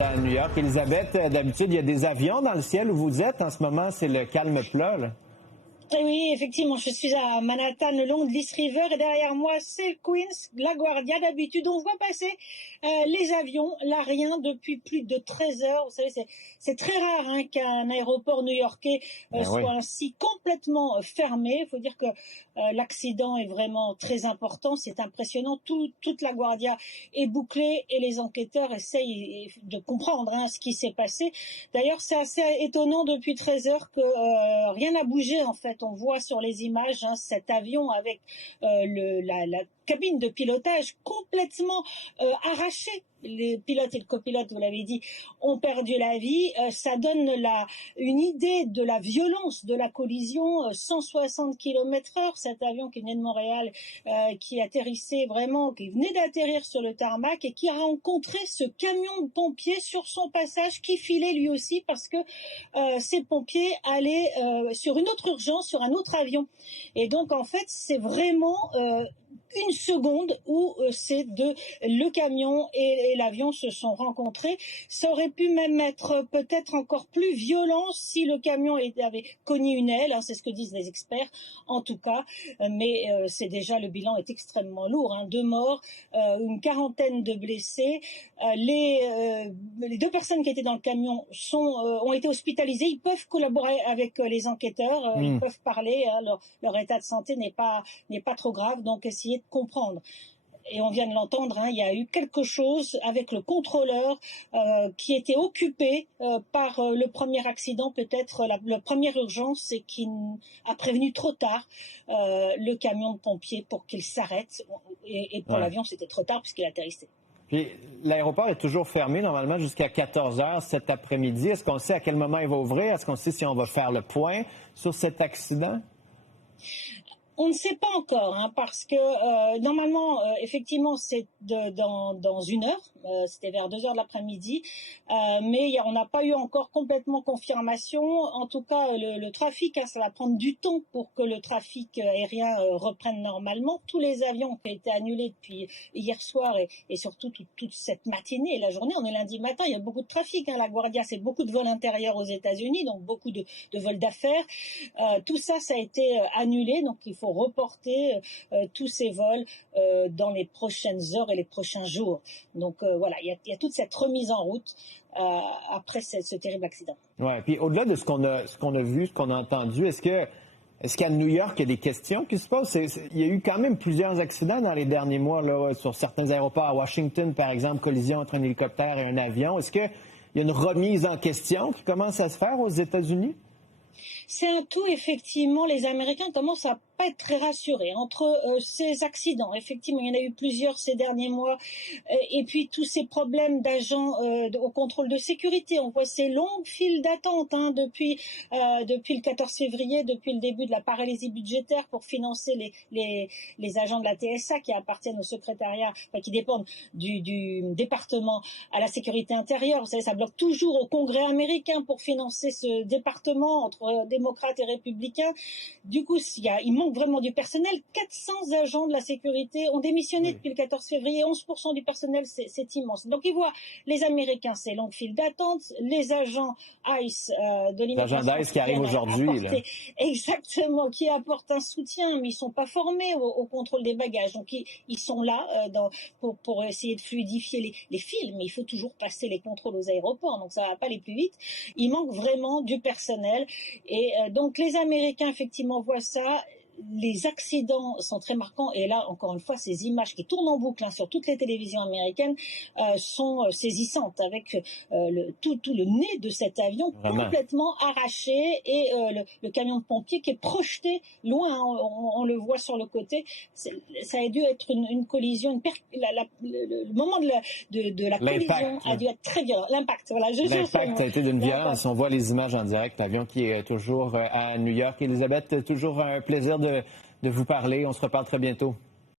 À New York. Elisabeth, d'habitude, il y a des avions dans le ciel où vous êtes. En ce moment, c'est le calme plat, là. Oui, effectivement, je suis à Manhattan, le long de l'East River, et derrière moi, c'est le Queens, LaGuardia. D'habitude, on voit passer les avions, là, rien, depuis plus de 13 heures. Vous savez, c'est très rare qu'un aéroport new-yorkais soit ainsi complètement fermé. Il faut dire que l'accident est vraiment très important, c'est impressionnant. Toute LaGuardia est bouclée et les enquêteurs essayent de comprendre ce qui s'est passé. D'ailleurs, c'est assez étonnant depuis 13 heures que rien n'a bougé, en fait. On voit sur les images cet avion avec la cabine de pilotage complètement arrachée. Les pilotes et le copilote, vous l'avez dit, ont perdu la vie. Ça donne une idée de la violence de la collision. 160 km/h, cet avion qui venait de Montréal, qui atterrissait vraiment, qui venait d'atterrir sur le tarmac et qui a rencontré ce camion de pompiers sur son passage qui filait lui aussi parce que ces pompiers allaient sur une autre urgence, sur un autre avion. Et donc, en fait, c'est vraiment une seconde où le camion et l'avion se sont rencontrés. Ça aurait pu même être peut-être encore plus violent si le camion avait cogné une aile, c'est ce que disent les experts en tout cas, mais c'est déjà, le bilan est extrêmement lourd, 2 morts, une quarantaine de blessés. Les 2 personnes qui étaient dans le camion ont été hospitalisées. Ils peuvent collaborer avec les enquêteurs, ils peuvent parler, leur état de santé n'est pas trop grave, donc essayer de comprendre. Et on vient de l'entendre, il y a eu quelque chose avec le contrôleur qui était occupé par le premier accident, peut-être la première urgence, et qui a prévenu trop tard le camion de pompiers pour qu'il s'arrête. Et pour l'avion, c'était trop tard puisqu'il atterrissait. Puis, l'aéroport est toujours fermé, normalement, jusqu'à 14 heures cet après-midi. Est-ce qu'on sait à quel moment il va ouvrir? Est-ce qu'on sait si on va faire le point sur cet accident? On ne sait pas encore, parce que normalement, effectivement, c'est dans 1 heure, c'était vers 2 heures de l'après-midi, mais on n'a pas eu encore complètement confirmation. En tout cas, le trafic, ça va prendre du temps pour que le trafic aérien reprenne normalement. Tous les avions qui ont été annulés depuis hier soir et surtout toute cette matinée et la journée, on est lundi matin, il y a beaucoup de trafic. LaGuardia, c'est beaucoup de vols intérieurs aux États-Unis, donc beaucoup de vols d'affaires. Tout ça a été annulé, donc il faut reporter tous ces vols dans les prochaines heures et les prochains jours. Donc voilà, il y a toute cette remise en route après ce terrible accident. Ouais, puis au-delà de ce qu'on a vu, ce qu'on a entendu, est-ce qu'à New York, il y a des questions qui se posent? Il y a eu quand même plusieurs accidents dans les derniers mois là, sur certains aéroports. À Washington, par exemple, collision entre un hélicoptère et un avion. Est-ce qu'il y a une remise en question qui commence à se faire aux États-Unis? C'est un tout, effectivement. Les Américains commencent à pas être très rassurés entre ces accidents. Effectivement, il y en a eu plusieurs ces derniers mois. Et puis tous ces problèmes d'agents au contrôle de sécurité. On voit ces longues files d'attente depuis le 14 février, depuis le début de la paralysie budgétaire pour financer les agents de la TSA qui appartiennent au secrétariat, qui dépendent du département à la sécurité intérieure. Vous savez, ça bloque toujours au Congrès américain pour financer ce département entre démocrates et républicains. Du coup, il manque vraiment du personnel. 400 agents de la sécurité ont démissionné depuis le 14 février. 11% du personnel, c'est immense. Donc, ils voient les Américains, ces longues files d'attente, les agents ICE de l'immigration. Les agents d'ICE qui arrivent aujourd'hui. Exactement, qui apportent un soutien, mais ils ne sont pas formés au contrôle des bagages. Donc, ils sont là pour essayer de fluidifier les files, mais il faut toujours passer les contrôles aux aéroports, donc ça ne va pas aller plus vite. Il manque vraiment du personnel. Et donc, les Américains, effectivement, voient ça. Les accidents sont très marquants et là, encore une fois, ces images qui tournent en boucle sur toutes les télévisions américaines sont saisissantes avec tout le nez de cet avion complètement arraché et le camion de pompiers qui est projeté loin, on le voit sur le côté. Ça a dû être une collision, le moment de la collision a dû être très violent. L'impact, voilà. L'impact a été d'une violence. On voit les images en direct, l'avion qui est toujours à New York. Elisabeth, toujours un plaisir de vous parler. On se reparle très bientôt.